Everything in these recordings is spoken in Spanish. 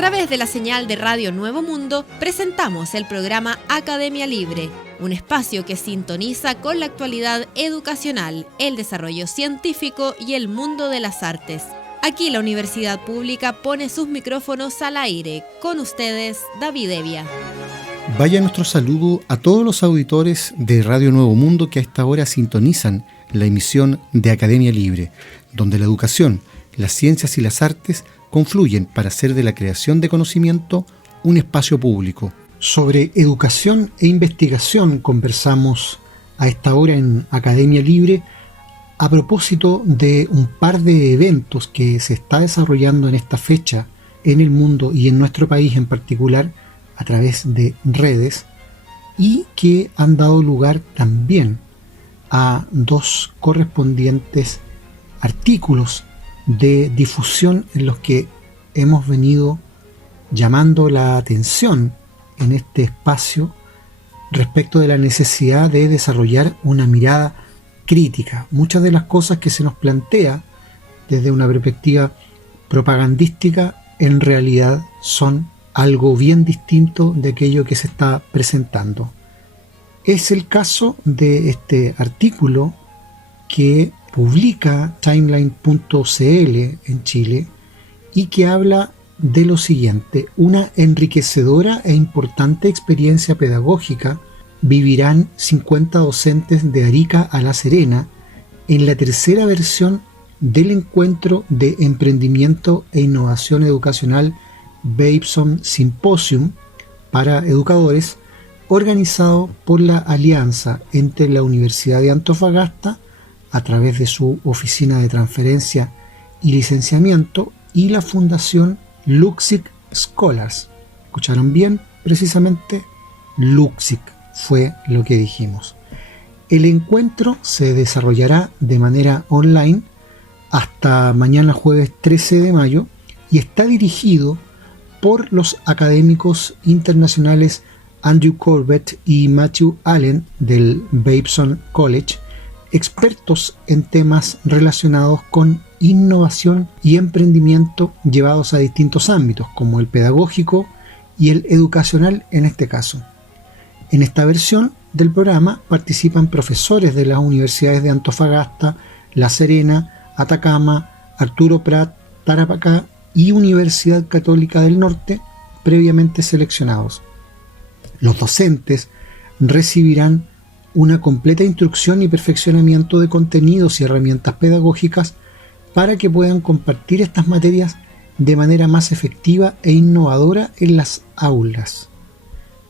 través de la señal de Radio Nuevo Mundo, presentamos el programa Academia Libre, un espacio que sintoniza con la actualidad educacional, el desarrollo científico y el mundo de las artes. Aquí la Universidad Pública pone sus micrófonos al aire. Con ustedes, David Evia. Vaya nuestro saludo a todos los auditores de Radio Nuevo Mundo que a esta hora sintonizan la emisión de Academia Libre, donde la educación, las ciencias y las artes confluyen para hacer de la creación de conocimiento un espacio público. Sobre educación e investigación conversamos a esta hora en Academia Libre a propósito de un par de eventos que se está desarrollando en esta fecha en el mundo y en nuestro país en particular a través de redes y que han dado lugar también a dos correspondientes artículos de difusión en los que hemos venido llamando la atención en este espacio respecto de la necesidad de desarrollar una mirada crítica. Muchas de las cosas que se nos plantea desde una perspectiva propagandística en realidad son algo bien distinto de aquello que se está presentando. Es el caso de este artículo que publica Timeline.cl en Chile y que habla de lo siguiente: una enriquecedora e importante experiencia pedagógica vivirán 50 docentes de Arica a La Serena en la tercera versión del encuentro de emprendimiento e innovación educacional Babson Symposium para educadores, organizado por la alianza entre la Universidad de Antofagasta a través de su Oficina de Transferencia y Licenciamiento y la Fundación Luksic Scholars. ¿Escucharon bien? Precisamente Luksic fue lo que dijimos. El encuentro se desarrollará de manera online hasta mañana jueves 13 de mayo y está dirigido por los académicos internacionales Andrew Corbett y Matthew Allen del Babson College, expertos en temas relacionados con innovación y emprendimiento llevados a distintos ámbitos, como el pedagógico y el educacional en este caso. En esta versión del programa participan profesores de las universidades de Antofagasta, La Serena, Atacama, Arturo Prat, Tarapacá y Universidad Católica del Norte, previamente seleccionados. Los docentes recibirán una completa instrucción y perfeccionamiento de contenidos y herramientas pedagógicas para que puedan compartir estas materias de manera más efectiva e innovadora en las aulas.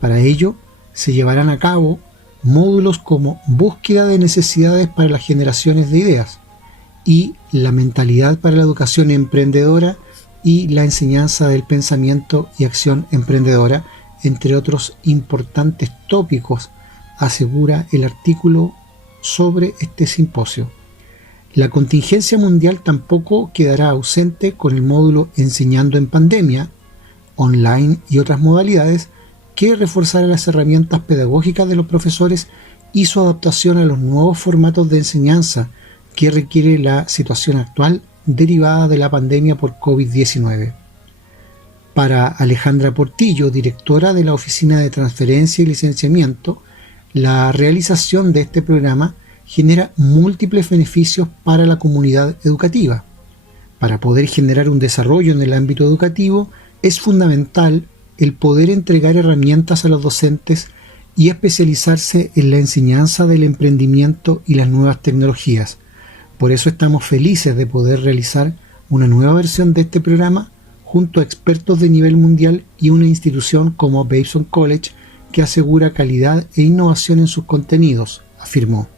Para ello, se llevarán a cabo módulos como búsqueda de necesidades para las generaciones de ideas y la mentalidad para la educación emprendedora y la enseñanza del pensamiento y acción emprendedora, entre otros importantes tópicos, asegura el artículo sobre este simposio. La contingencia mundial tampoco quedará ausente con el módulo Enseñando en Pandemia, online y otras modalidades, que reforzará las herramientas pedagógicas de los profesores y su adaptación a los nuevos formatos de enseñanza que requiere la situación actual derivada de la pandemia por COVID-19. Para Alejandra Portillo, directora de la Oficina de Transferencia y Licenciamiento, la realización de este programa genera múltiples beneficios para la comunidad educativa. Para poder generar un desarrollo en el ámbito educativo, es fundamental el poder entregar herramientas a los docentes y especializarse en la enseñanza del emprendimiento y las nuevas tecnologías. Por eso estamos felices de poder realizar una nueva versión de este programa junto a expertos de nivel mundial y una institución como Babson College que asegura calidad e innovación en sus contenidos, afirmó.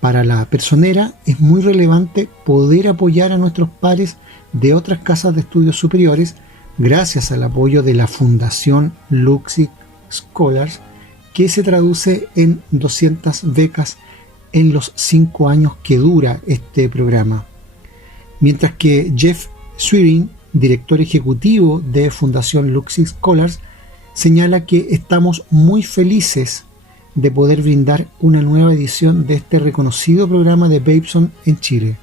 Para la personera es muy relevante poder apoyar a nuestros pares de otras casas de estudios superiores gracias al apoyo de la Fundación Luksic Scholars, que se traduce en 200 becas en los 5 años que dura este programa. Mientras que Jeff Swearing, director ejecutivo de Fundación Luksic Scholars, señala que estamos muy felices de poder brindar una nueva edición de este reconocido programa de Babson en Chile,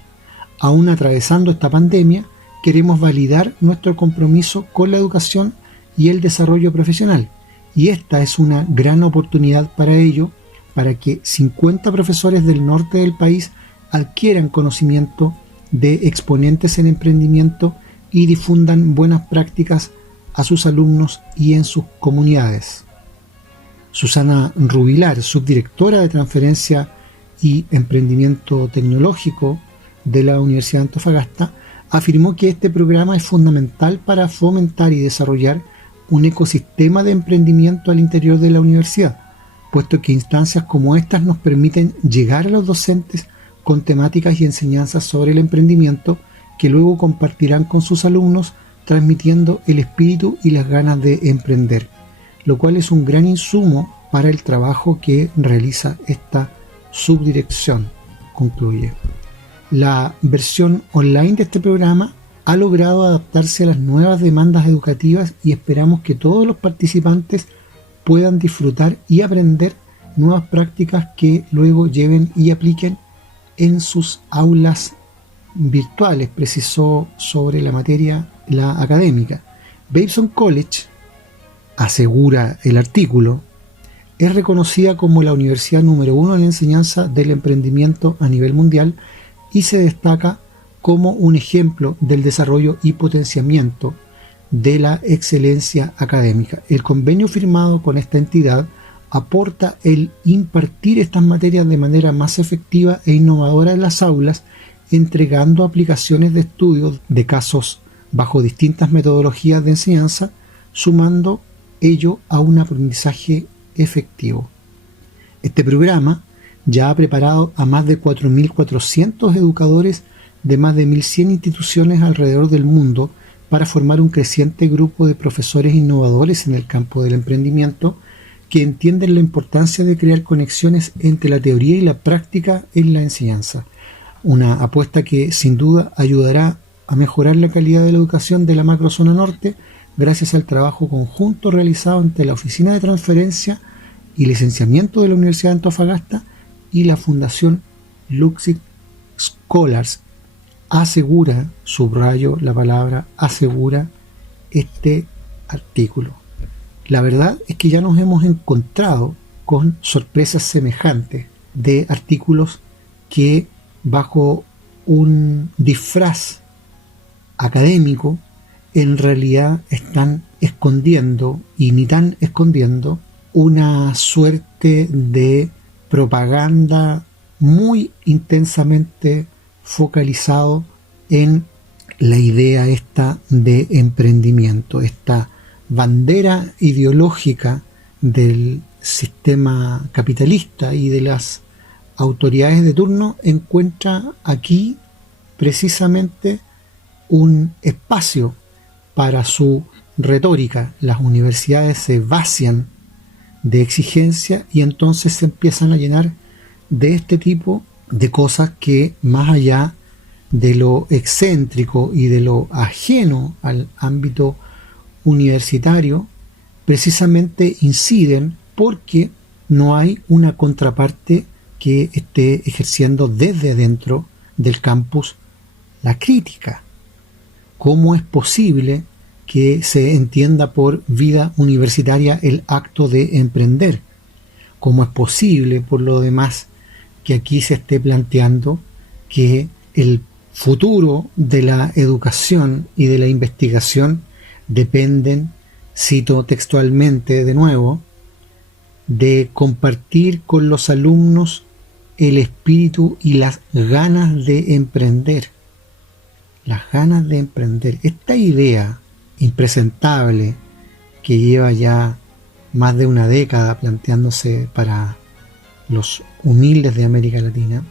aún atravesando esta pandemia queremos validar nuestro compromiso con la educación y el desarrollo profesional. Y esta es una gran oportunidad para ello, para que 50 profesores del norte del país adquieran conocimiento de exponentes en emprendimiento y difundan buenas prácticas a sus alumnos y en sus comunidades. Susana Rubilar, subdirectora de Transferencia y Emprendimiento Tecnológico de la Universidad de Antofagasta, afirmó que este programa es fundamental para fomentar y desarrollar un ecosistema de emprendimiento al interior de la universidad, puesto que instancias como estas nos permiten llegar a los docentes con temáticas y enseñanzas sobre el emprendimiento que luego compartirán con sus alumnos, transmitiendo el espíritu y las ganas de emprender, lo cual es un gran insumo para el trabajo que realiza esta subdirección, concluye. La versión online de este programa ha logrado adaptarse a las nuevas demandas educativas y esperamos que todos los participantes puedan disfrutar y aprender nuevas prácticas que luego lleven y apliquen en sus aulas virtuales, precisó sobre la materia la académica. Babson College, asegura el artículo, es reconocida como la universidad número 1 en la enseñanza del emprendimiento a nivel mundial y se destaca como un ejemplo del desarrollo y potenciamiento de la excelencia académica. El convenio firmado con esta entidad aporta el impartir estas materias de manera más efectiva e innovadora en las aulas, entregando aplicaciones de estudios de casos bajo distintas metodologías de enseñanza, sumando ello a un aprendizaje efectivo. Este programa ya ha preparado a más de 4.400 educadores de más de 1.100 instituciones alrededor del mundo para formar un creciente grupo de profesores innovadores en el campo del emprendimiento que entienden la importancia de crear conexiones entre la teoría y la práctica en la enseñanza. Una apuesta que sin duda ayudará a mejorar la calidad de la educación de la macrozona norte gracias al trabajo conjunto realizado entre la Oficina de Transferencia y Licenciamiento de la Universidad de Antofagasta y la Fundación Luksic Scholars. Asegura, subrayo la palabra asegura, este artículo. La verdad es que ya nos hemos encontrado con sorpresas semejantes de artículos que bajo un disfraz académico en realidad están escondiendo, y ni tan escondiendo, una suerte de propaganda muy intensamente focalizado en la idea esta de emprendimiento, esta bandera ideológica del sistema capitalista y de las autoridades de turno encuentra aquí precisamente un espacio para su retórica. Las universidades se vacían de exigencia y entonces se empiezan a llenar de este tipo de cosas que, más allá de lo excéntrico y de lo ajeno al ámbito universitario, precisamente inciden porque no hay una contraparte que esté ejerciendo desde adentro del campus la crítica. ¿Cómo es posible que se entienda por vida universitaria el acto de emprender? ¿Cómo es posible, por lo demás, que aquí se esté planteando que el futuro de la educación y de la investigación dependen, cito textualmente de nuevo, de compartir con los alumnos el espíritu y las ganas de emprender? Las ganas de emprender. Esta idea impresentable que lleva ya más de una década planteándose para los humildes de América Latina,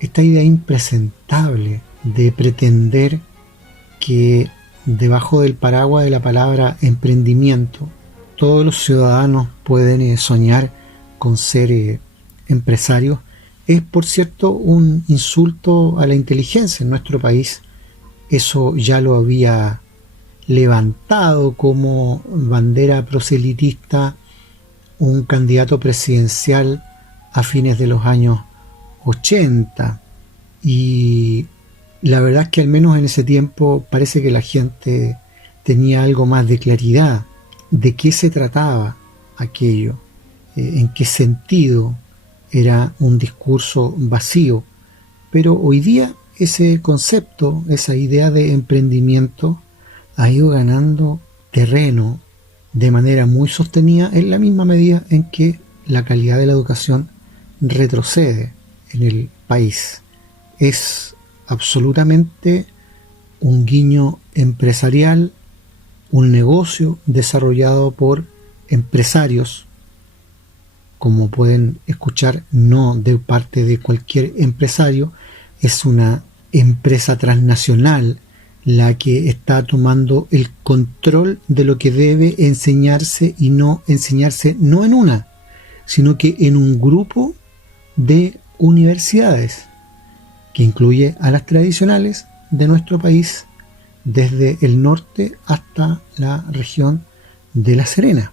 esta idea impresentable de pretender que debajo del paraguas de la palabra emprendimiento todos los ciudadanos pueden soñar con ser empresarios, es por cierto un insulto a la inteligencia. En nuestro país eso ya lo había levantado como bandera proselitista un candidato presidencial a fines de los años 80, y la verdad es que al menos en ese tiempo parece que la gente tenía algo más de claridad de qué se trataba aquello, en qué sentido era un discurso vacío. Pero hoy día ese concepto, esa idea de emprendimiento ha ido ganando terreno de manera muy sostenida en la misma medida en que la calidad de la educación retrocede en el país. Es absolutamente un guiño empresarial, un negocio desarrollado por empresarios, como pueden escuchar, no de parte de cualquier empresario, es una empresa transnacional la que está tomando el control de lo que debe enseñarse y no enseñarse, no en una, sino que en un grupo de universidades que incluye a las tradicionales de nuestro país, desde el norte hasta la región de La Serena.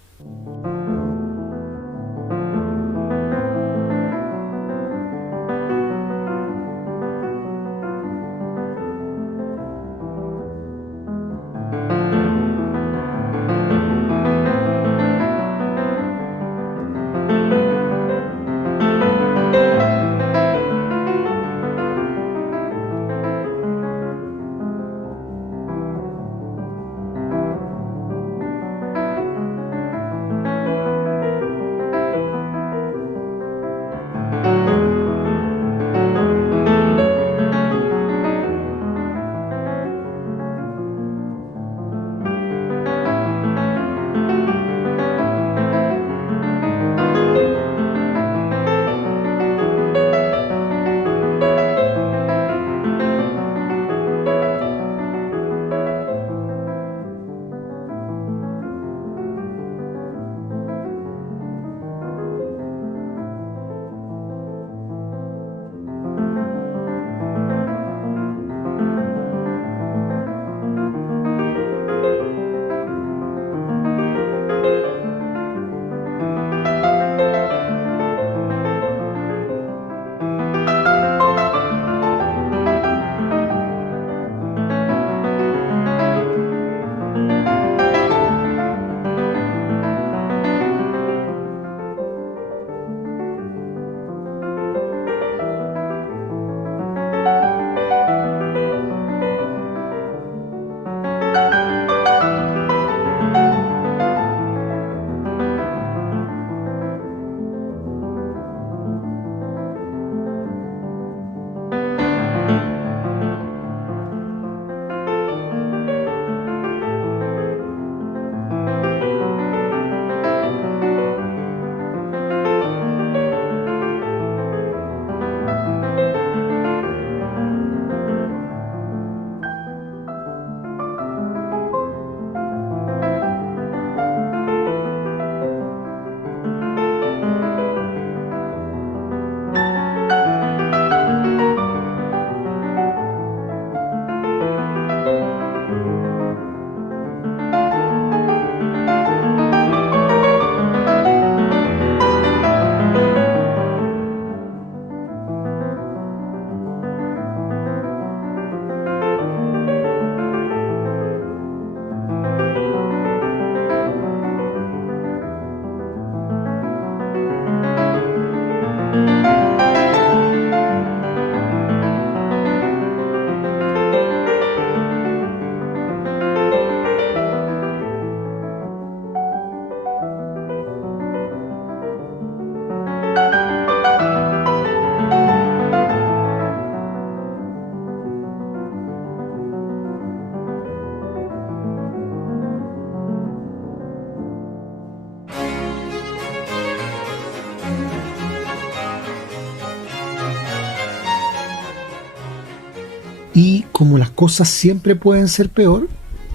Y como las cosas siempre pueden ser peor,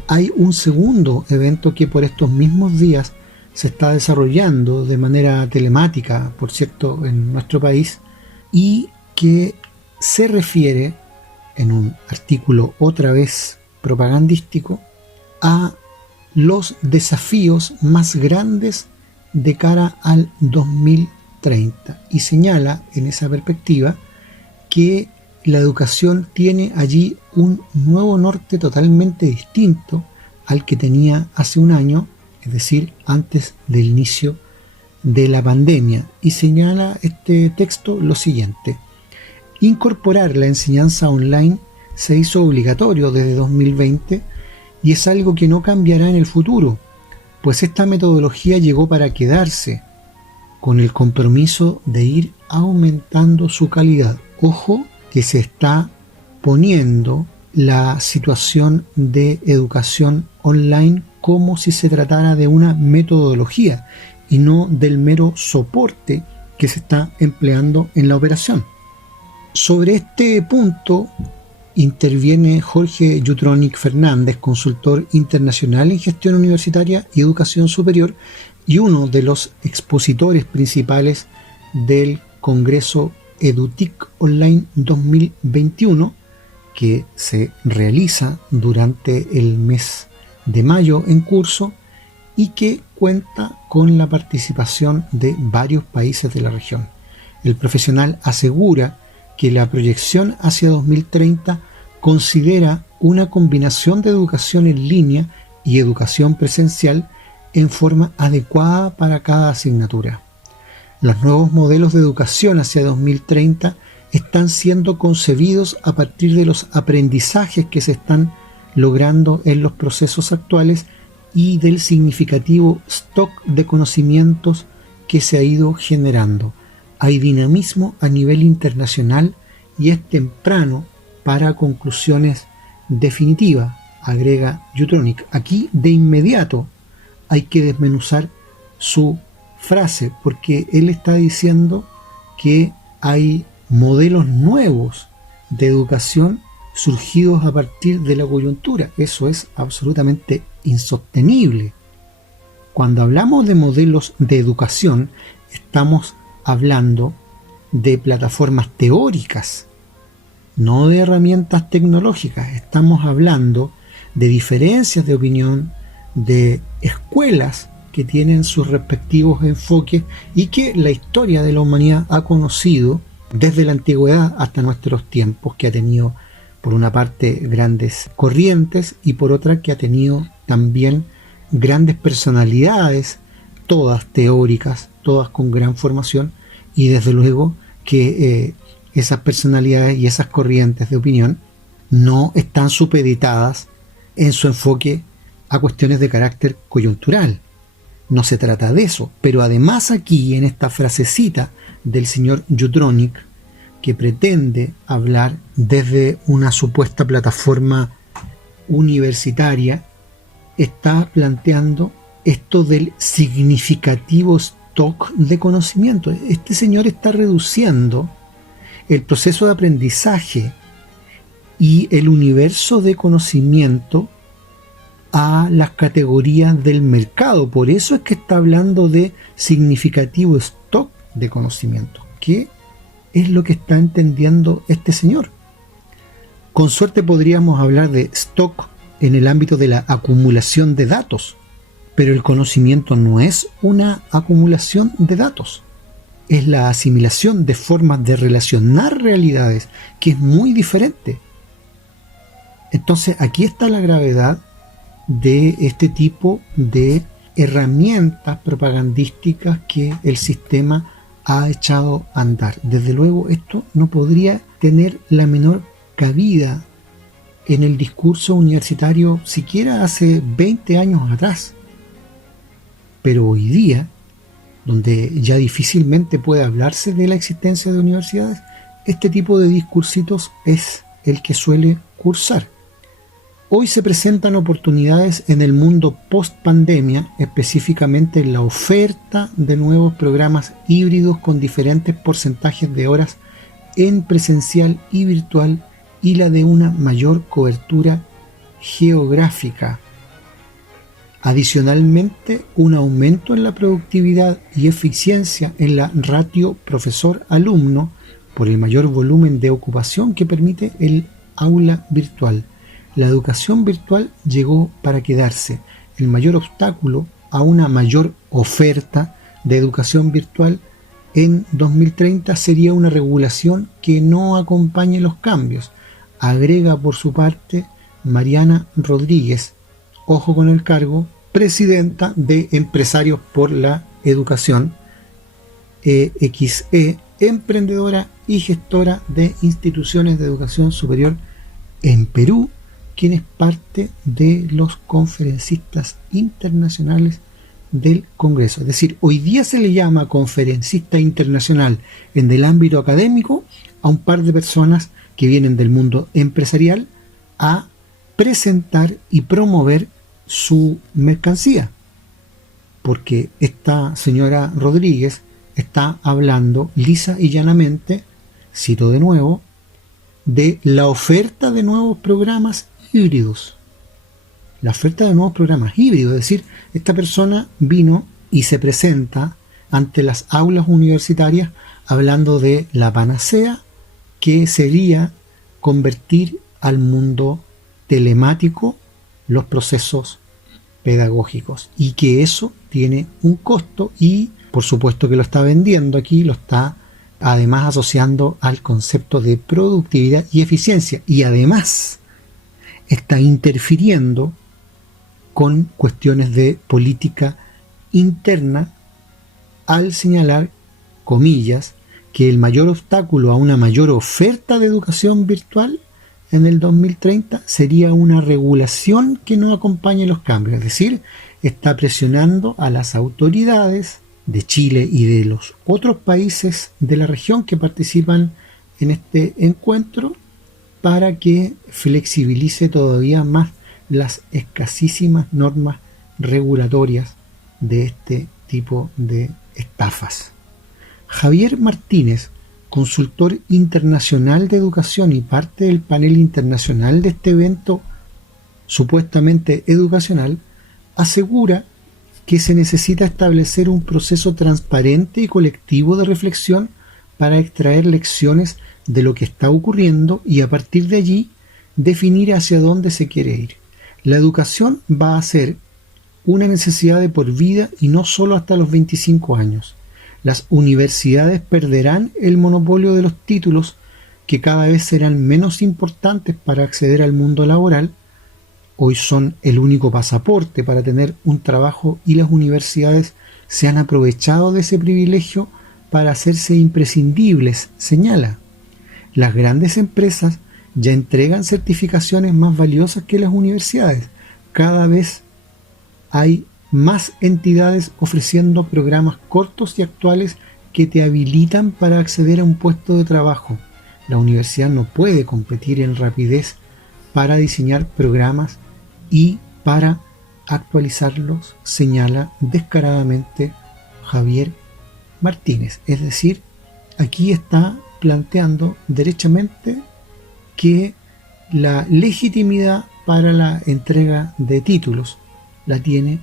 hay un segundo evento que por estos mismos días se está desarrollando de manera telemática, por cierto, en nuestro país, y que se refiere, en un artículo otra vez propagandístico, a los desafíos más grandes de cara al 2030, y señala en esa perspectiva que la educación tiene allí un nuevo norte totalmente distinto al que tenía hace un año, es decir, antes del inicio de la pandemia. Y señala este texto lo siguiente: incorporar la enseñanza online se hizo obligatorio desde 2020 y es algo que no cambiará en el futuro, pues esta metodología llegó para quedarse, con el compromiso de ir aumentando su calidad. Ojo que se está poniendo la situación de educación online como si se tratara de una metodología y no del mero soporte que se está empleando en la operación. Sobre este punto interviene Jorge Jutronic Fernández, consultor internacional en gestión universitaria y educación superior y uno de los expositores principales del Congreso EduTIC Online 2021, que se realiza durante el mes de mayo en curso y que cuenta con la participación de varios países de la región. El profesional asegura que la proyección hacia 2030 considera una combinación de educación en línea y educación presencial en forma adecuada para cada asignatura. Los nuevos modelos de educación hacia 2030 están siendo concebidos a partir de los aprendizajes que se están logrando en los procesos actuales y del significativo stock de conocimientos que se ha ido generando. Hay dinamismo a nivel internacional y es temprano para conclusiones definitivas, agrega Jutronic. Aquí de inmediato hay que desmenuzar su frase, porque él está diciendo que hay modelos nuevos de educación surgidos a partir de la coyuntura. Eso es absolutamente insostenible. Cuando hablamos de modelos de educación, estamos hablando de plataformas teóricas, no de herramientas tecnológicas. Estamos hablando de diferencias de opinión, de escuelas que tienen sus respectivos enfoques y que la historia de la humanidad ha conocido desde la antigüedad hasta nuestros tiempos, que ha tenido por una parte grandes corrientes y por otra que ha tenido también grandes personalidades, todas teóricas, todas con gran formación, y desde luego que esas personalidades y esas corrientes de opinión no están supeditadas en su enfoque a cuestiones de carácter coyuntural. No se trata de eso, pero además aquí en esta frasecita del señor Jutronic, que pretende hablar desde una supuesta plataforma universitaria, está planteando esto del significativo stock de conocimiento. Este señor está reduciendo el proceso de aprendizaje y el universo de conocimiento a las categorías del mercado. Por eso es que está hablando de significativo stock de conocimiento. ¿Qué es lo que está entendiendo este señor? Con suerte podríamos hablar de stock en el ámbito de la acumulación de datos, pero el conocimiento no es una acumulación de datos, es la asimilación de formas de relacionar realidades, que es muy diferente. Entonces aquí está la gravedad de este tipo de herramientas propagandísticas que el sistema ha echado a andar. Desde luego esto no podría tener la menor cabida en el discurso universitario siquiera hace 20 años atrás. Pero hoy día, donde ya difícilmente puede hablarse de la existencia de universidades, este tipo de discursitos es el que suele cursar. Hoy se presentan oportunidades en el mundo post-pandemia, específicamente en la oferta de nuevos programas híbridos con diferentes porcentajes de horas en presencial y virtual y la de una mayor cobertura geográfica. Adicionalmente, un aumento en la productividad y eficiencia en la ratio profesor-alumno por el mayor volumen de ocupación que permite el aula virtual. La educación virtual llegó para quedarse. El mayor obstáculo a una mayor oferta de educación virtual en 2030 sería una regulación que no acompañe los cambios. agrega por su parte Mariana Rodríguez, ojo con el cargo, presidenta de Empresarios por la Educación, EXE, emprendedora y gestora de instituciones de educación superior en Perú, quien es parte de los conferencistas internacionales del Congreso. Es decir, hoy día se le llama conferencista internacional en el ámbito académico a un par de personas que vienen del mundo empresarial a presentar y promover su mercancía, porque esta señora Rodríguez está hablando lisa y llanamente, cito de nuevo, de la oferta de nuevos programas híbridos. La oferta de nuevos programas híbridos, es decir, esta persona vino y se presenta ante las aulas universitarias hablando de la panacea que sería convertir al mundo telemático los procesos pedagógicos, y que eso tiene un costo, y por supuesto que lo está vendiendo aquí, lo está además asociando al concepto de productividad y eficiencia, y además está interfiriendo con cuestiones de política interna al señalar, comillas, que el mayor obstáculo a una mayor oferta de educación virtual en el 2030 sería una regulación que no acompañe los cambios. Es decir, está presionando a las autoridades de Chile y de los otros países de la región que participan en este encuentro para que flexibilice todavía más las escasísimas normas regulatorias de este tipo de estafas. Javier Martínez, consultor internacional de educación y parte del panel internacional de este evento supuestamente educacional, asegura que se necesita establecer un proceso transparente y colectivo de reflexión para extraer lecciones de lo que está ocurriendo y a partir de allí definir hacia dónde se quiere ir. La educación va a ser una necesidad de por vida y no solo hasta los 25 años. Las universidades perderán el monopolio de los títulos, que cada vez serán menos importantes para acceder al mundo laboral. Hoy son el único pasaporte para tener un trabajo y las universidades se han aprovechado de ese privilegio para hacerse imprescindibles, señala. Las grandes empresas ya entregan certificaciones más valiosas que las universidades. Cada vez hay más entidades ofreciendo programas cortos y actuales que te habilitan para acceder a un puesto de trabajo. La universidad no puede competir en rapidez para diseñar programas y para actualizarlos, señala descaradamente Javier Martínez. Es decir, aquí está planteando derechamente que la legitimidad para la entrega de títulos la tiene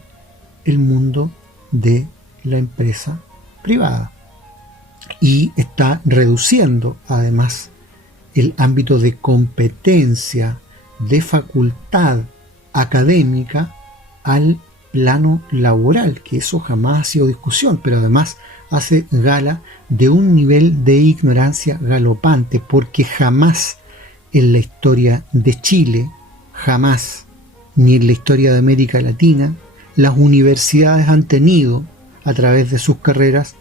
el mundo de la empresa privada, y está reduciendo además el ámbito de competencia, de facultad académica al plano laboral, que eso jamás ha sido discusión, pero además hace gala de un nivel de ignorancia galopante, porque jamás en la historia de Chile, jamás, ni en la historia de América Latina, las universidades han tenido, a través de sus carreras,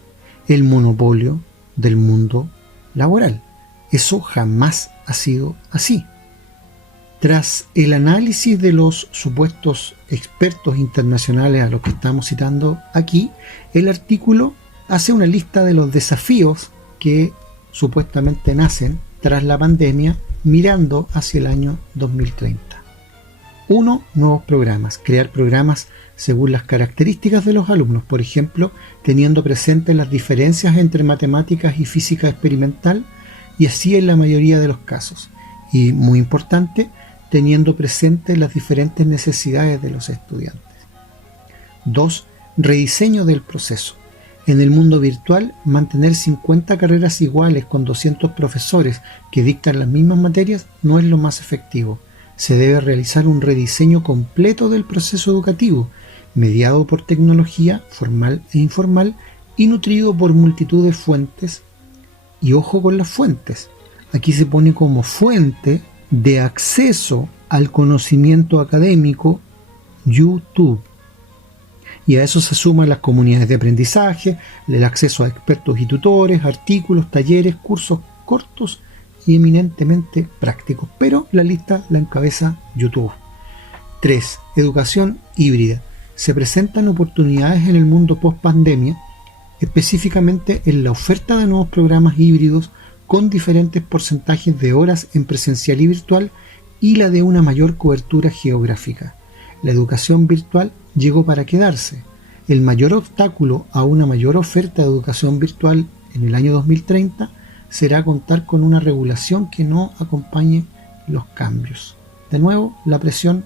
el monopolio del mundo laboral. Eso jamás ha sido así. Tras el análisis de los supuestos expertos internacionales a los que estamos citando aquí, el artículo hace una lista de los desafíos que supuestamente nacen tras la pandemia mirando hacia el año 2030. 1. Nuevos programas. Crear programas según las características de los alumnos, por ejemplo, teniendo presentes las diferencias entre matemáticas y física experimental, y así en la mayoría de los casos. Y muy importante, teniendo presentes las diferentes necesidades de los estudiantes. 2. Rediseño del proceso. En el mundo virtual, mantener 50 carreras iguales con 200 profesores que dictan las mismas materias no es lo más efectivo. Se debe realizar un rediseño completo del proceso educativo, mediado por tecnología formal e informal y nutrido por multitud de fuentes. Y ojo con las fuentes. Aquí se pone como fuente de acceso al conocimiento académico, YouTube. Y a eso se suman las comunidades de aprendizaje, el acceso a expertos y tutores, artículos, talleres, cursos cortos y eminentemente prácticos. Pero la lista la encabeza YouTube. 3. Educación híbrida. Se presentan oportunidades en el mundo post-pandemia, específicamente en la oferta de nuevos programas híbridos con diferentes porcentajes de horas en presencial y virtual y la de una mayor cobertura geográfica. La educación virtual llegó para quedarse. El mayor obstáculo a una mayor oferta de educación virtual en el año 2030 será contar con una regulación que no acompañe los cambios. De nuevo, la presión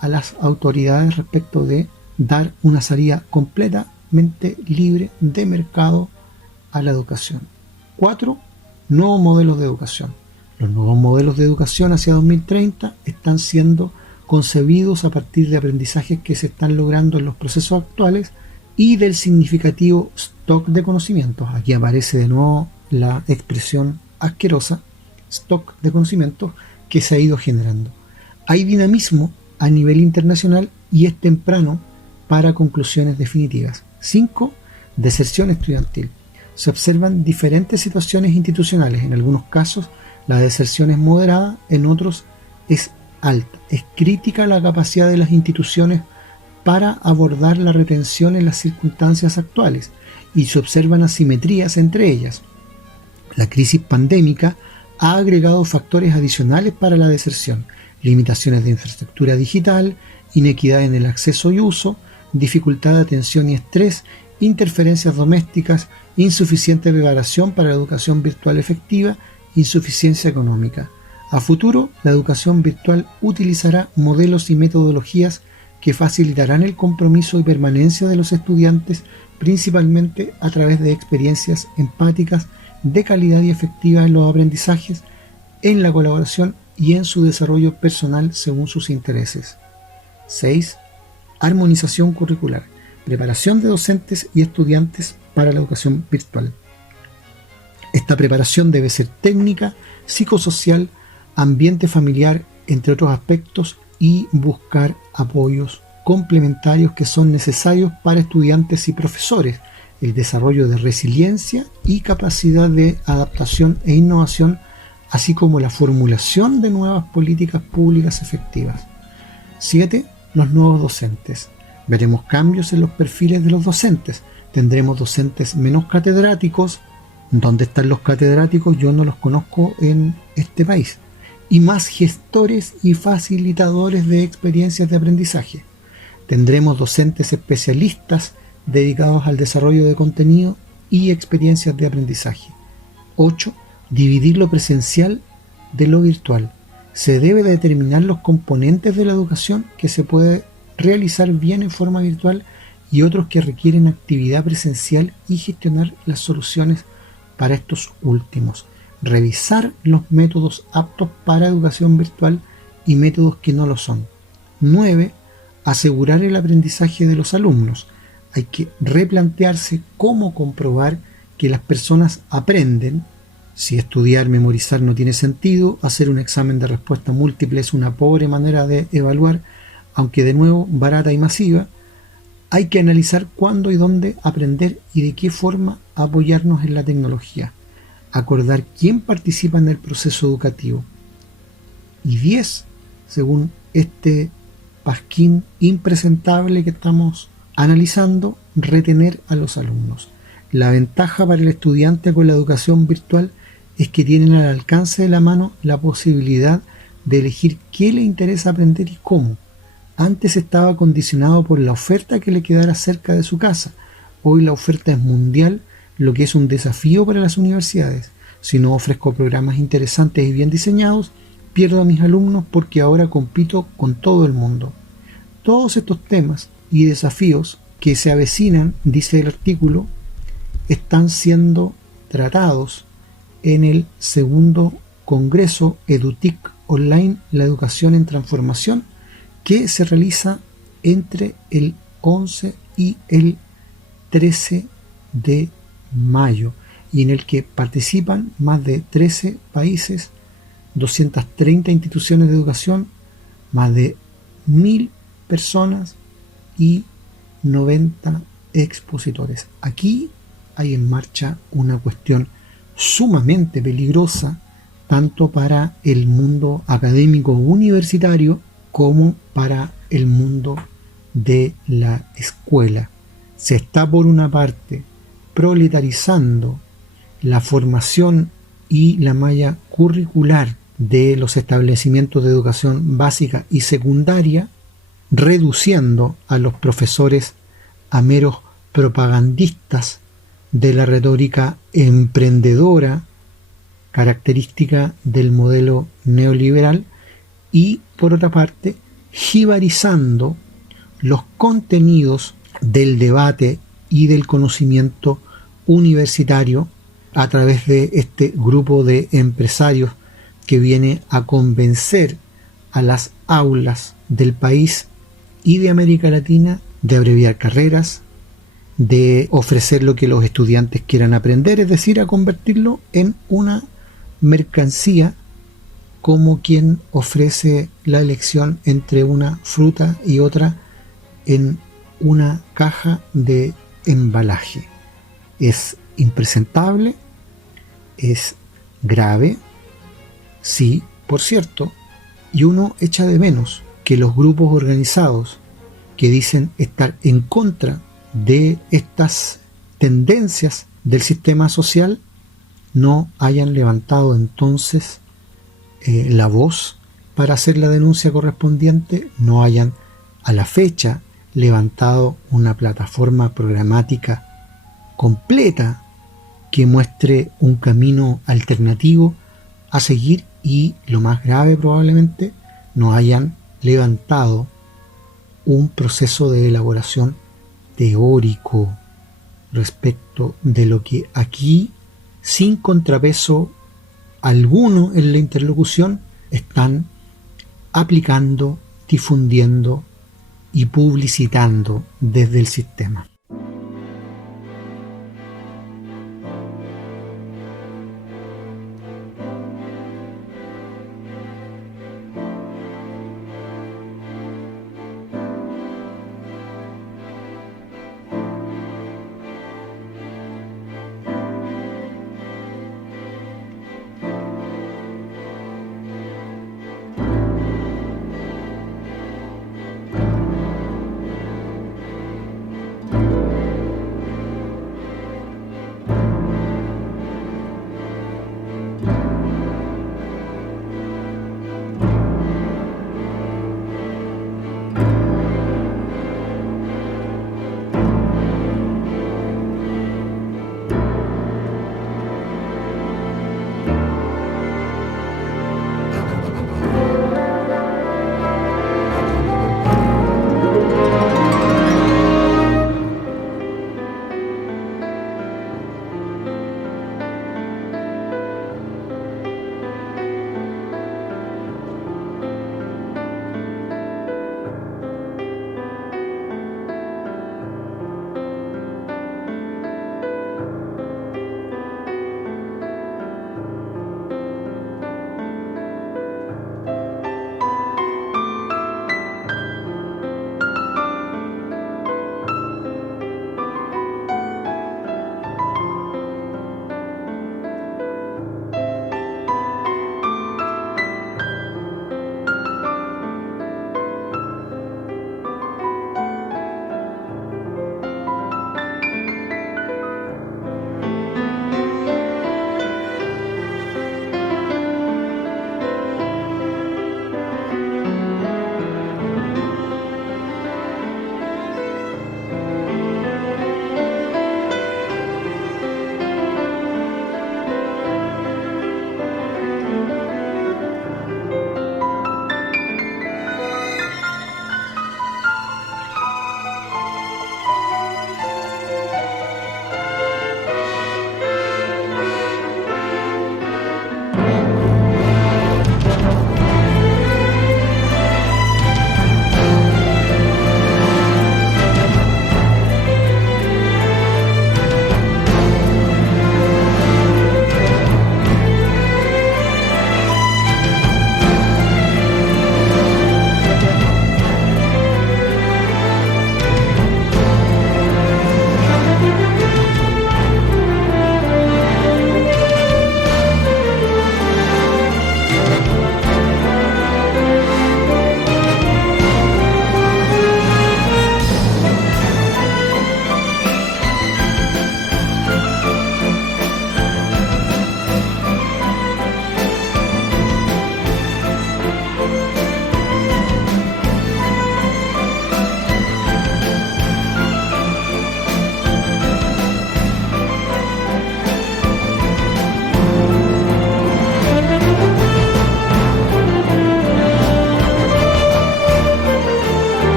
a las autoridades respecto de dar una salida completamente libre de mercado a la educación. 4. Nuevos modelos de educación. Los nuevos modelos de educación hacia 2030 están siendo concebidos a partir de aprendizajes que se están logrando en los procesos actuales y del significativo stock de conocimientos. Aquí aparece de nuevo la expresión asquerosa, stock de conocimientos, que se ha ido generando. Hay dinamismo a nivel internacional y es temprano para conclusiones definitivas. 5. Deserción estudiantil. Se observan diferentes situaciones institucionales. En algunos casos la deserción es moderada, en otros es alta. Es crítica la capacidad de las instituciones para abordar la retención en las circunstancias actuales y se observan asimetrías entre ellas. La crisis pandémica ha agregado factores adicionales para la deserción: limitaciones de infraestructura digital, inequidad en el acceso y uso, dificultad de atención y estrés, interferencias domésticas, insuficiente preparación para la educación virtual efectiva, insuficiencia económica. A futuro, la educación virtual utilizará modelos y metodologías que facilitarán el compromiso y permanencia de los estudiantes, principalmente a través de experiencias empáticas de calidad y efectiva en los aprendizajes, en la colaboración y en su desarrollo personal según sus intereses. 6. Armonización curricular. Preparación de docentes y estudiantes para la educación virtual. Esta preparación debe ser técnica, psicosocial, ambiente familiar, entre otros aspectos, y buscar apoyos complementarios que son necesarios para estudiantes y profesores, el desarrollo de resiliencia y capacidad de adaptación e innovación, así como la formulación de nuevas políticas públicas efectivas. 7. Los nuevos docentes. Veremos cambios en los perfiles de los docentes. Tendremos docentes menos catedráticos. ¿Dónde están los catedráticos? Yo no los conozco en este país. Y más gestores y facilitadores de experiencias de aprendizaje. Tendremos docentes especialistas dedicados al desarrollo de contenido y experiencias de aprendizaje. 8. Dividir lo presencial de lo virtual. Se debe determinar los componentes de la educación que se puede realizar bien en forma virtual y otros que requieren actividad presencial y gestionar las soluciones para estos últimos. Revisar los métodos aptos para educación virtual y métodos que no lo son. 9. Asegurar el aprendizaje de los alumnos. Hay que replantearse cómo comprobar que las personas aprenden. Si estudiar, memorizar no tiene sentido, hacer un examen de respuesta múltiple es una pobre manera de evaluar, aunque de nuevo barata y masiva. Hay que analizar cuándo y dónde aprender y de qué forma apoyarnos en la tecnología. Acordar quién participa en el proceso educativo. Y 10, según este pasquín impresentable que estamos analizando, retener a los alumnos. La ventaja para el estudiante con la educación virtual es que tienen al alcance de la mano la posibilidad de elegir qué le interesa aprender y cómo. Antes estaba condicionado por la oferta que le quedara cerca de su casa. Hoy la oferta es mundial, lo que es un desafío para las universidades. Si no ofrezco programas interesantes y bien diseñados, pierdo a mis alumnos porque ahora compito con todo el mundo. Todos estos temas y desafíos que se avecinan, dice el artículo, están siendo tratados en el segundo Congreso EduTIC Online, la educación en transformación, que se realiza entre el 11 y el 13 de mayo y en el que participan más de 13 países 230 instituciones de educación, más de 1000 personas y 90 expositores. Aquí hay en marcha una cuestión sumamente peligrosa, tanto para el mundo académico universitario como para el mundo de la escuela. Se está, por una parte, proletarizando la formación y la malla curricular de los establecimientos de educación básica y secundaria, reduciendo a los profesores a meros propagandistas de la retórica emprendedora característica del modelo neoliberal, y por otra parte jibarizando los contenidos del debate y del conocimiento universitario a través de este grupo de empresarios que viene a convencer a las aulas del país y de América Latina de abreviar carreras, de ofrecer lo que los estudiantes quieran aprender, es decir, a convertirlo en una mercancía, como quien ofrece la elección entre una fruta y otra en una caja de embalaje. Es impresentable, es grave, sí, por cierto, y uno echa de menos que los grupos organizados que dicen estar en contra de estas tendencias del sistema social no hayan levantado entonces la voz para hacer la denuncia correspondiente, no hayan a la fecha levantado una plataforma programática completa que muestre un camino alternativo a seguir, y lo más grave, probablemente no hayan levantado un proceso de elaboración teórico respecto de lo que aquí, sin contrapeso alguno en la interlocución, están aplicando, difundiendo y publicitando desde el sistema.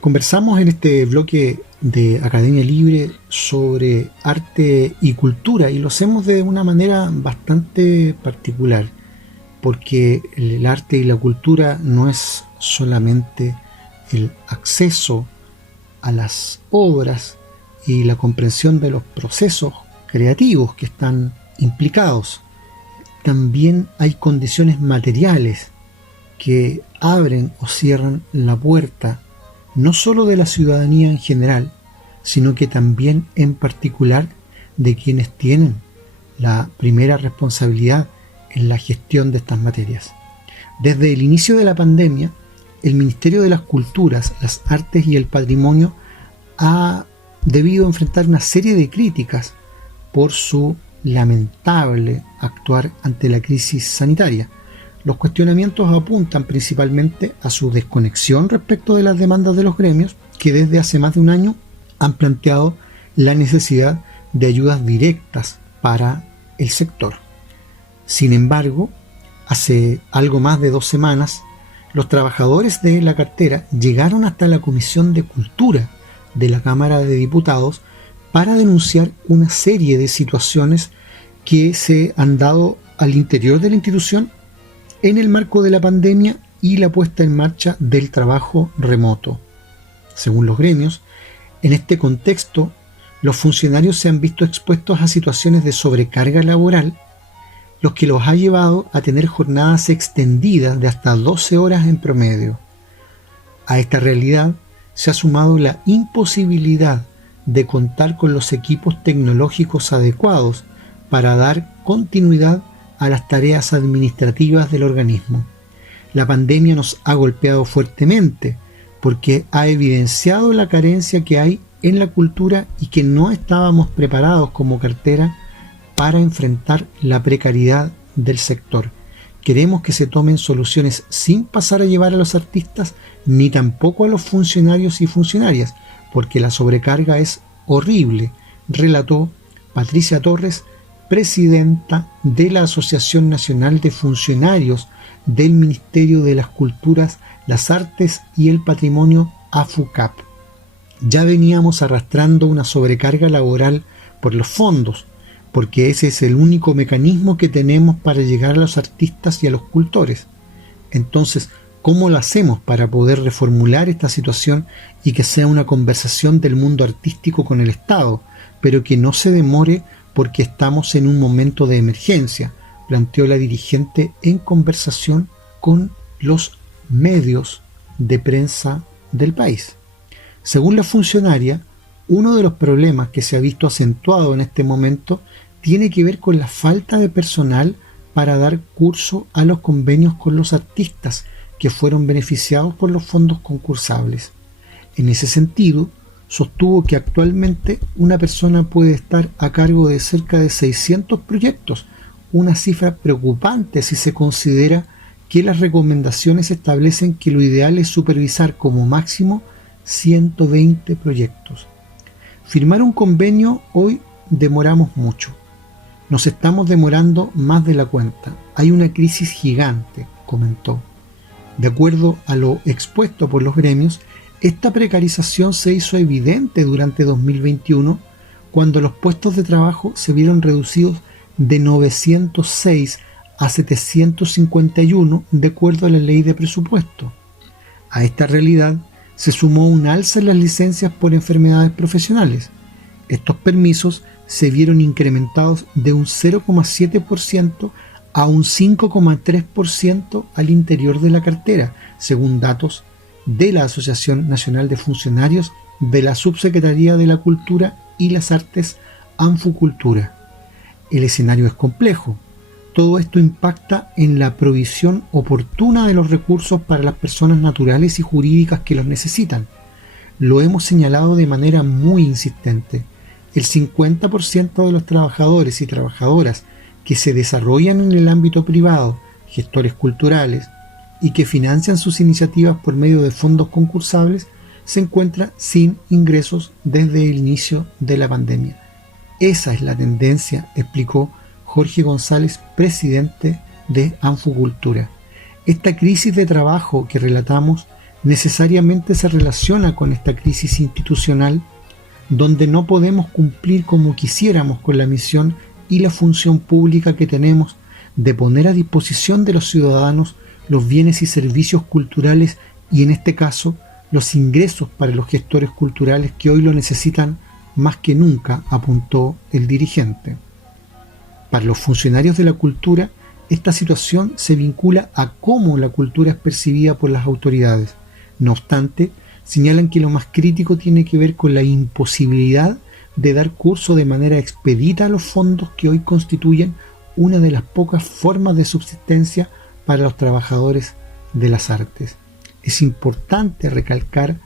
Conversamos en este bloque de Academia Libre sobre arte y cultura, y lo hacemos de una manera bastante particular, porque el arte y la cultura no es solamente el acceso a las obras y la comprensión de los procesos creativos que están implicados. También hay condiciones materiales que abren o cierran la puerta no solo de la ciudadanía en general, sino que también en particular de quienes tienen la primera responsabilidad en la gestión de estas materias. Desde el inicio de la pandemia, el Ministerio de las Culturas, las Artes y el Patrimonio ha debido enfrentar una serie de críticas por su lamentable actuar ante la crisis sanitaria. Los cuestionamientos apuntan principalmente a su desconexión respecto de las demandas de los gremios, que desde hace más de un año han planteado la necesidad de ayudas directas para el sector. Sin embargo, hace algo más de 2 semanas, los trabajadores de la cartera llegaron hasta la Comisión de Cultura de la Cámara de Diputados para denunciar una serie de situaciones que se han dado al interior de la institución en el marco de la pandemia y la puesta en marcha del trabajo remoto. Según los gremios, en este contexto, los funcionarios se han visto expuestos a situaciones de sobrecarga laboral, lo que los ha llevado a tener jornadas extendidas de hasta 12 horas en promedio. A esta realidad se ha sumado la imposibilidad de contar con los equipos tecnológicos adecuados para dar continuidad a las tareas administrativas del organismo. La pandemia nos ha golpeado fuertemente porque ha evidenciado la carencia que hay en la cultura y que no estábamos preparados como cartera para enfrentar la precariedad del sector. Queremos que se tomen soluciones sin pasar a llevar a los artistas ni tampoco a los funcionarios y funcionarias, porque la sobrecarga es horrible, relató Patricia Torres, presidenta de la Asociación Nacional de Funcionarios del Ministerio de las Culturas, las Artes y el Patrimonio, AFUCAP. Ya veníamos arrastrando una sobrecarga laboral por los fondos, porque ese es el único mecanismo que tenemos para llegar a los artistas y a los cultores. Entonces, ¿cómo lo hacemos para poder reformular esta situación y que sea una conversación del mundo artístico con el Estado, pero que no se demore porque estamos en un momento de emergencia?, planteó la dirigente en conversación con los medios de prensa del país. Según la funcionaria, uno de los problemas que se ha visto acentuado en este momento tiene que ver con la falta de personal para dar curso a los convenios con los artistas que fueron beneficiados por los fondos concursables. En ese sentido, sostuvo que actualmente una persona puede estar a cargo de cerca de 600 proyectos, una cifra preocupante si se considera que las recomendaciones establecen que lo ideal es supervisar como máximo 120 proyectos. Firmar un convenio hoy demoramos mucho. Nos estamos demorando más de la cuenta. Hay una crisis gigante, comentó. De acuerdo a lo expuesto por los gremios, esta precarización se hizo evidente durante 2021, cuando los puestos de trabajo se vieron reducidos de 906 a 751 de acuerdo a la ley de presupuesto. A esta realidad se sumó un alza en las licencias por enfermedades profesionales. Estos permisos se vieron incrementados de un 0,7% a un 5,3% al interior de la cartera, según datos de la Asociación Nacional de Funcionarios de la Subsecretaría de la Cultura y las Artes, ANFUcultura. El escenario es complejo. Todo esto impacta en la provisión oportuna de los recursos para las personas naturales y jurídicas que los necesitan. Lo hemos señalado de manera muy insistente. El 50% de los trabajadores y trabajadoras que se desarrollan en el ámbito privado, gestores culturales, y que financian sus iniciativas por medio de fondos concursables, se encuentra sin ingresos desde el inicio de la pandemia. Esa es la tendencia, explicó Jorge González, presidente de ANFUcultura. Esta crisis de trabajo que relatamos necesariamente se relaciona con esta crisis institucional, donde no podemos cumplir como quisiéramos con la misión y la función pública que tenemos de poner a disposición de los ciudadanos los bienes y servicios culturales y, en este caso, los ingresos para los gestores culturales que hoy lo necesitan más que nunca, apuntó el dirigente. Para los funcionarios de la cultura, esta situación se vincula a cómo la cultura es percibida por las autoridades. No obstante, señalan que lo más crítico tiene que ver con la imposibilidad de dar curso de manera expedita a los fondos que hoy constituyen una de las pocas formas de subsistencia para los trabajadores de las artes. Es importante recalcar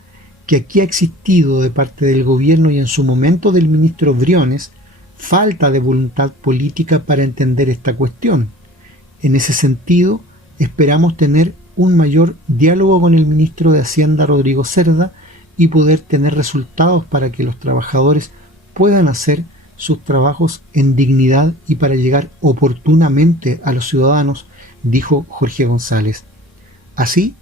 que aquí ha existido de parte del gobierno y en su momento del ministro Briones falta de voluntad política para entender esta cuestión. En ese sentido, esperamos tener un mayor diálogo con el ministro de Hacienda, Rodrigo Cerda, y poder tener resultados para que los trabajadores puedan hacer sus trabajos en dignidad y para llegar oportunamente a los ciudadanos, dijo Jorge González. Así,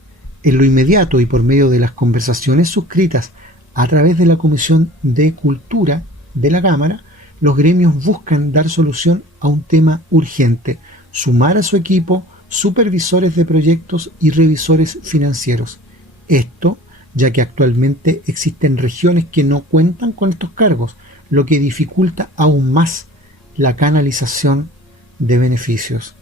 en lo inmediato y por medio de las conversaciones suscritas a través de la Comisión de Cultura de la Cámara, los gremios buscan dar solución a un tema urgente: sumar a su equipo supervisores de proyectos y revisores financieros. Esto, ya que actualmente existen regiones que no cuentan con estos cargos, lo que dificulta aún más la canalización de beneficios.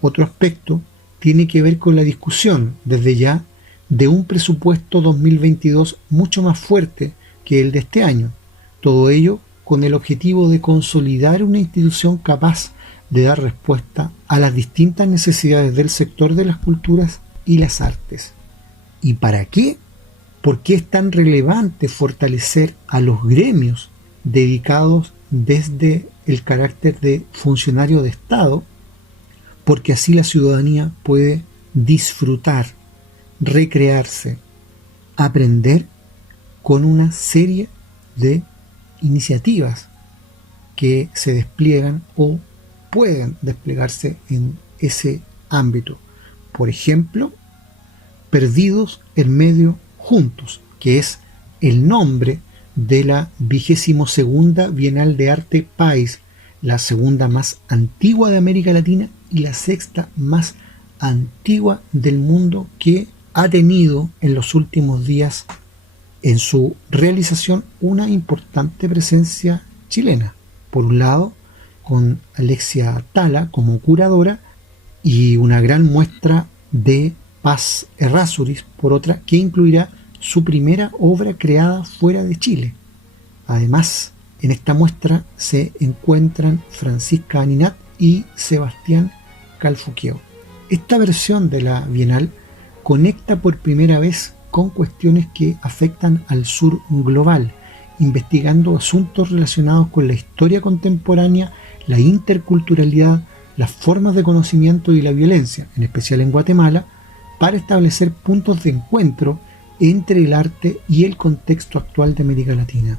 Otro aspecto tiene que ver con la discusión, desde ya, de un presupuesto 2022 mucho más fuerte que el de este año. Todo ello con el objetivo de consolidar una institución capaz de dar respuesta a las distintas necesidades del sector de las culturas y las artes. ¿Y para qué? ¿Por qué es tan relevante fortalecer a los gremios dedicados desde el carácter de funcionario de Estado? Porque así la ciudadanía puede disfrutar, recrearse, aprender con una serie de iniciativas que se despliegan o pueden desplegarse en ese ámbito. Por ejemplo, Perdidos en Medio Juntos, que es el nombre de la 22ª Bienal de Arte País, la segunda más antigua de América Latina y la sexta más antigua del mundo, que ha tenido en los últimos días en su realización una importante presencia chilena. Por un lado, con Alexia Tala como curadora y una gran muestra de Paz Errázuriz, por otra, que incluirá su primera obra creada fuera de Chile. Además, en esta muestra se encuentran Francisca Aninat y Sebastián Calfuqueo. Esta versión de la Bienal conecta por primera vez con cuestiones que afectan al sur global, investigando asuntos relacionados con la historia contemporánea, la interculturalidad, las formas de conocimiento y la violencia, en especial en Guatemala, para establecer puntos de encuentro entre el arte y el contexto actual de América Latina.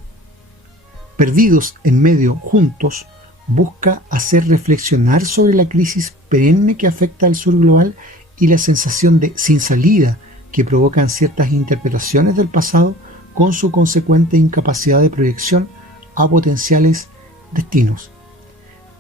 Perdidos en Medio Juntos busca hacer reflexionar sobre la crisis perenne que afecta al sur global y la sensación de sin salida que provocan ciertas interpretaciones del pasado, con su consecuente incapacidad de proyección a potenciales destinos.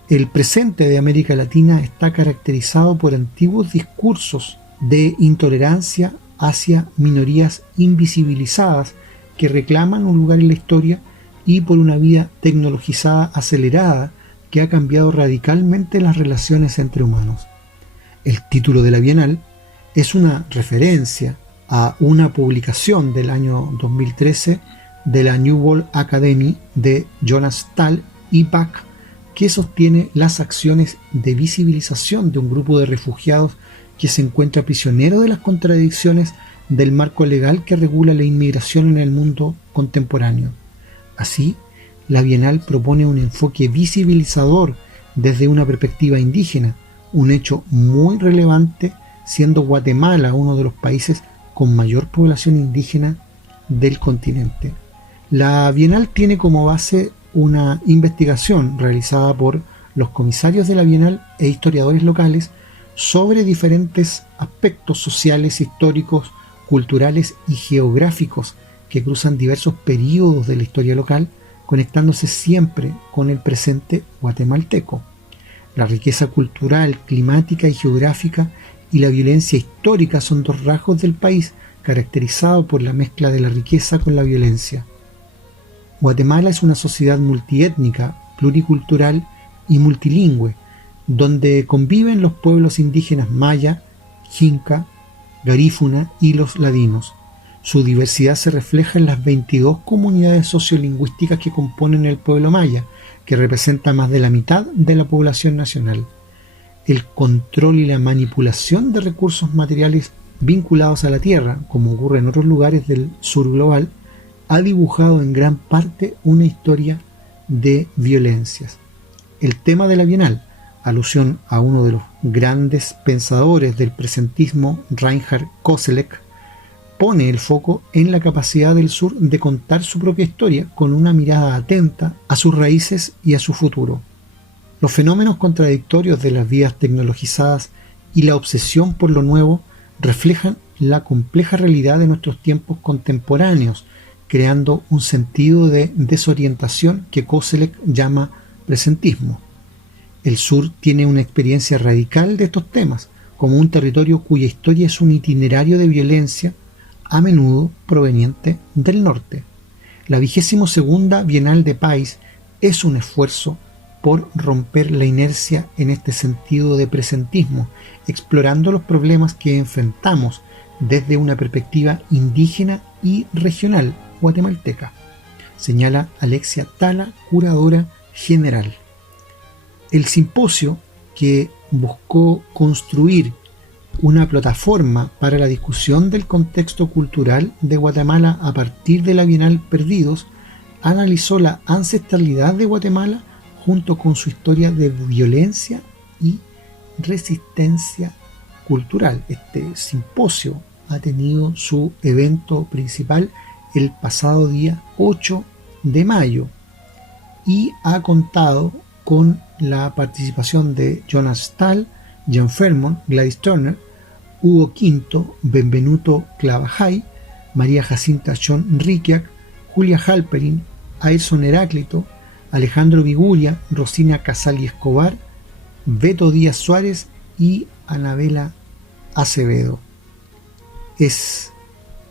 El presente de América Latina está caracterizado por antiguos discursos de intolerancia hacia minorías invisibilizadas que reclaman un lugar en la historia y por una vida tecnologizada acelerada que ha cambiado radicalmente las relaciones entre humanos. El título de la Bienal es una referencia a una publicación del año 2013 de la New World Academy de Jonas Stahl y Bach, que sostiene las acciones de visibilización de un grupo de refugiados que se encuentra prisionero de las contradicciones del marco legal que regula la inmigración en el mundo contemporáneo. Así, la Bienal propone un enfoque visibilizador desde una perspectiva indígena, un hecho muy relevante, siendo Guatemala uno de los países con mayor población indígena del continente. La Bienal tiene como base una investigación realizada por los comisarios de la Bienal e historiadores locales sobre diferentes aspectos sociales, históricos, culturales y geográficos que cruzan diversos períodos de la historia local, conectándose siempre con el presente guatemalteco. La riqueza cultural, climática y geográfica y la violencia histórica son dos rasgos del país caracterizado por la mezcla de la riqueza con la violencia. Guatemala es una sociedad multiétnica, pluricultural y multilingüe, donde conviven los pueblos indígenas maya, jinca, garífuna y los ladinos. Su diversidad se refleja en las 22 comunidades sociolingüísticas que componen el pueblo maya, que representa más de la mitad de la población nacional. El control y la manipulación de recursos materiales vinculados a la tierra, como ocurre en otros lugares del sur global, ha dibujado en gran parte una historia de violencias. El tema de la Bienal, alusión a uno de los grandes pensadores del presentismo, Reinhard Koselleck, pone el foco en la capacidad del sur de contar su propia historia con una mirada atenta a sus raíces y a su futuro. Los fenómenos contradictorios de las vidas tecnologizadas y la obsesión por lo nuevo reflejan la compleja realidad de nuestros tiempos contemporáneos, creando un sentido de desorientación que Koselleck llama presentismo. El sur tiene una experiencia radical de estos temas, como un territorio cuya historia es un itinerario de violencia, a menudo proveniente del norte. La 22ª Bienal de Pais es un esfuerzo por romper la inercia en este sentido de presentismo, explorando los problemas que enfrentamos desde una perspectiva indígena y regional guatemalteca, señala Alexia Tala, curadora general. El simposio, que buscó construir una plataforma para la discusión del contexto cultural de Guatemala a partir de la Bienal Perdidos, analizó la ancestralidad de Guatemala junto con su historia de violencia y resistencia cultural. Este simposio ha tenido su evento principal el pasado día 8 de mayo y ha contado con la participación de Jonas Stahl, Jan Fermont, Gladys Turner, Hugo Quinto, Benvenuto Clavajay, María Jacinta John Riquiac, Julia Halperin, Ayrson Heráclito, Alejandro Viguria, Rosina Casal y Escobar, Beto Díaz Suárez y Anabela Acevedo. Es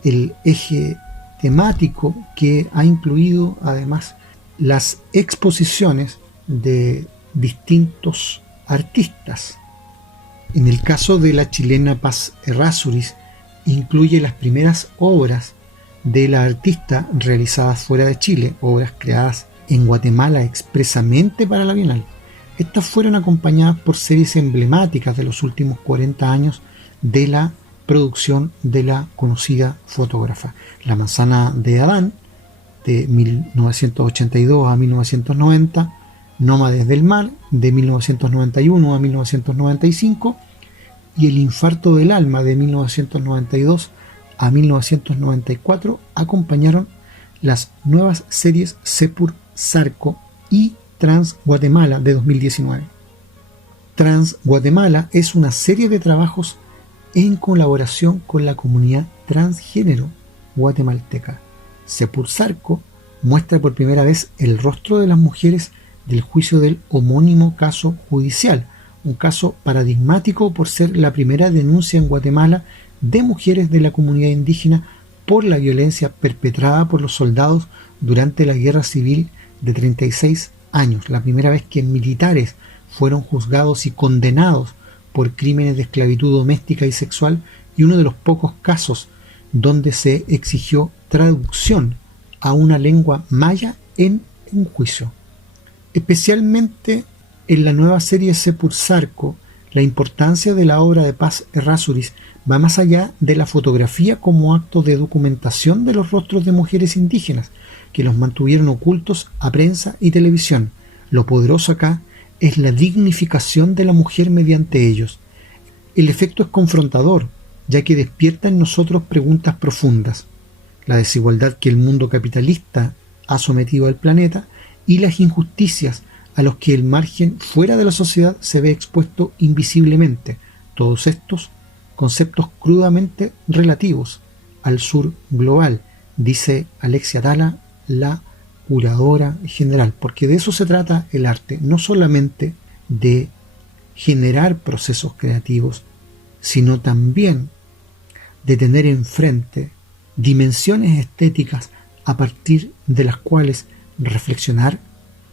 el eje temático que ha incluido además las exposiciones de distintos artistas. En el caso de la chilena Paz Errázuriz, incluye las primeras obras de la artista realizadas fuera de Chile, obras creadas en Guatemala expresamente para la Bienal. Estas fueron acompañadas por series emblemáticas de los últimos 40 años de la producción de la conocida fotógrafa. La manzana de Adán, de 1982 a 1990, Nómades del Mar, de 1991 a 1995, y El infarto del alma, de 1992 a 1994, acompañaron las nuevas series Sepur Zarco y Trans Guatemala de 2019. Trans Guatemala es una serie de trabajos en colaboración con la comunidad transgénero guatemalteca. Sepur Zarco muestra por primera vez el rostro de las mujeres del juicio del homónimo caso judicial, un caso paradigmático por ser la primera denuncia en Guatemala de mujeres de la comunidad indígena por la violencia perpetrada por los soldados durante la Guerra Civil de 36 años, la primera vez que militares fueron juzgados y condenados por crímenes de esclavitud doméstica y sexual, y uno de los pocos casos donde se exigió traducción a una lengua maya en un juicio. Especialmente en la nueva serie Sepur Zarco, la importancia de la obra de Paz Errázuriz va más allá de la fotografía como acto de documentación de los rostros de mujeres indígenas, que los mantuvieron ocultos a prensa y televisión. Lo poderoso acá es la dignificación de la mujer mediante ellos. El efecto es confrontador, ya que despierta en nosotros preguntas profundas: la desigualdad que el mundo capitalista ha sometido al planeta y las injusticias a los que el margen fuera de la sociedad se ve expuesto invisiblemente. Todos estos conceptos crudamente relativos al sur global, dice Alexia Dalla, la curadora general, porque de eso se trata el arte, no solamente de generar procesos creativos, sino también de tener enfrente dimensiones estéticas a partir de las cuales reflexionar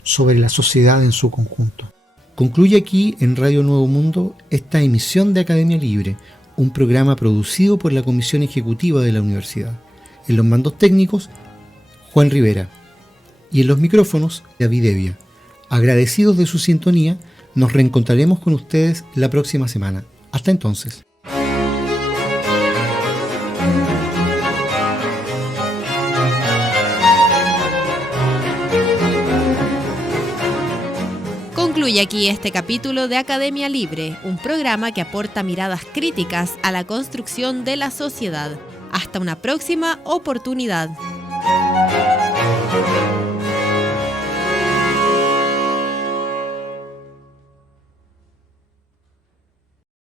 sobre la sociedad en su conjunto. Concluye aquí en Radio Nuevo Mundo esta emisión de Academia Libre, un programa producido por la Comisión Ejecutiva de la Universidad. En los mandos técnicos, Juan Rivera, y en los micrófonos, David Evia. Agradecidos de su sintonía, nos reencontraremos con ustedes la próxima semana. Hasta entonces. Concluye aquí este capítulo de Academia Libre, un programa que aporta miradas críticas a la construcción de la sociedad. Hasta una próxima oportunidad.